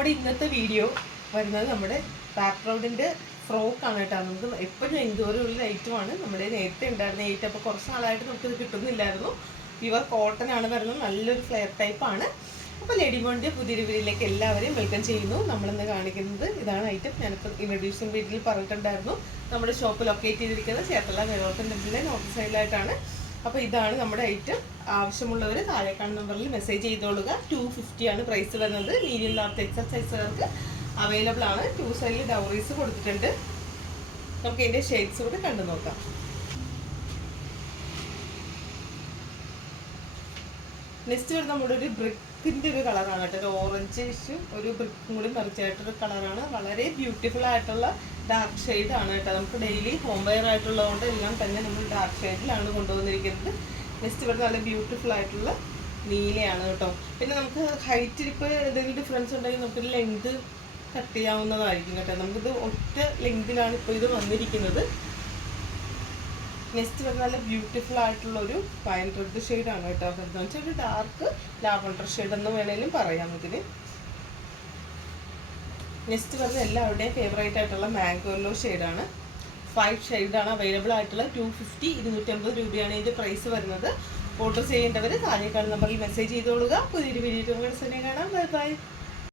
നമ്മുടെ ഇന്നത്തെ വീഡിയോ വരുന്നത് നമ്മുടെ ബാക്ക്ഗ്രൗണ്ടിന്റെ ഫ്രോക്കാണ് കേട്ടോ. നമുക്ക് എപ്പോഴും എന്തോരം ഉള്ള ഐറ്റമാണ് നമ്മുടെ നേരത്തെ ഉണ്ടായിരുന്ന ഐറ്റം അപ്പോൾ കുറച്ച് നാളായിട്ട് നമുക്കിത് കിട്ടുന്നില്ലായിരുന്നു. പ്യുവർ കോട്ടൺ ആണ് വരുന്നത്. നല്ലൊരു ഫ്ലെയർ ടൈപ്പ് ആണ്. അപ്പോൾ ലേഡിമോണിന്റെ പുതിയൊരു വീഡിയോയിലേക്ക് എല്ലാവരെയും വെൽക്കം ചെയ്യുന്നു. നമ്മളിന്ന് കാണിക്കുന്നത് ഇതാണ് ഐറ്റം ഞാനിപ്പോൾ ഇൻട്രൊഡ്യൂസിംഗ് വീട്ടിൽ പറഞ്ഞിട്ടുണ്ടായിരുന്നു. നമ്മുടെ ഷോപ്പ് ലൊക്കേറ്റ് ചെയ്തിരിക്കുന്നത് ചേർത്തല നെരോപ്പൻ ടെമ്പിളിന്റെ നോർത്ത് സൈഡിലായിട്ടാണ് അപ്പോൾ ഇതാണ് നമ്മുടെ ഐറ്റം ആവശ്യമുള്ളവർ താഴെ കാണുന്ന നമ്പറിൽ മെസ്സേജ് ചെയ്തോളുക. ടു ആണ് പ്രൈസ് വരുന്നത്. മീഡിയം ലാർജ് എക്സസൈസുകാർക്ക് അവൈലബിൾ ആണ്. ടു സൈഡിൽ ഡൗറീസ് കൊടുത്തിട്ടുണ്ട്. നമുക്ക് ഇതിന്റെ ഷെയ്ഡ്സ് കൂടെ കണ്ടു നോക്കാം. നെക്സ്റ്റ് വരുന്ന നമ്മുടെ ഒരു ബ്രിക്കിന്റെ ഒരു കളറാണ് കേട്ടോ. ഒരു ഓറഞ്ച് ഒരു ബ്രിക്കും കൂടി മറിച്ചായിട്ടൊരു കളറാണ് വളരെ ബ്യൂട്ടിഫുൾ ആയിട്ടുള്ള ഡാർക്ക് ഷെയ്ഡ് ആണ് കേട്ടോ. നമുക്ക് ഡെയിലി ഹോം വെയർ ആയിട്ടുള്ളതുകൊണ്ട് എല്ലാം തന്നെ നമ്മൾ ഡാർക്ക് ഷെയ്ഡിലാണ് കൊണ്ടുവന്നിരിക്കുന്നത്. നെക്സ്റ്റ് ഇവിടെ നല്ല ബ്യൂട്ടിഫുൾ ആയിട്ടുള്ള നീലയാണ് കേട്ടോ. പിന്നെ നമുക്ക് ഹൈറ്റിൽ ഇപ്പോൾ എന്തെങ്കിലും ഡിഫറൻസ് ഉണ്ടെങ്കിൽ നമുക്ക് ലെങ്ത് കട്ട് ചെയ്യാവുന്നതായിരിക്കും കേട്ടോ. നമുക്കിത് ഒറ്റ ലെങ്തിലാണ് ഇപ്പോൾ ഇത് വന്നിരിക്കുന്നത്. നെക്സ്റ്റ് വരുന്ന നല്ല ബ്യൂട്ടിഫുൾ ആയിട്ടുള്ള ഒരു വൈൻ റെഡ് ഷെയ്ഡാണ് കേട്ടോ. എന്താണെന്ന് വെച്ചാൽ ഒരു ഡാർക്ക് ലാവണ്ടർ ഷെയ്ഡ് എന്ന് വേണമെങ്കിലും പറയാം ഇതിന്. നെക്സ്റ്റ് വരുന്ന എല്ലാവരുടെയും ഫേവറേറ്റ് ആയിട്ടുള്ള മാംഗോലോ ഷെയ്ഡാണ് ഫൈവ് ഷെയ്ഡാണ് അവൈലബിൾ ആയിട്ടുള്ള ടു ഫിഫ്റ്റി ഇരുന്നൂറ്റമ്പത് രൂപയാണ് ഇതിന്റെ പ്രൈസ് വരുന്നത്. ഓർഡർ ചെയ്യേണ്ടവർ താഴെ കാണുന്ന നമ്പറിൽ മെസ്സേജ് ചെയ്തോളുക. പുതിയൊരു വീഡിയോ കാണാം. Bye bye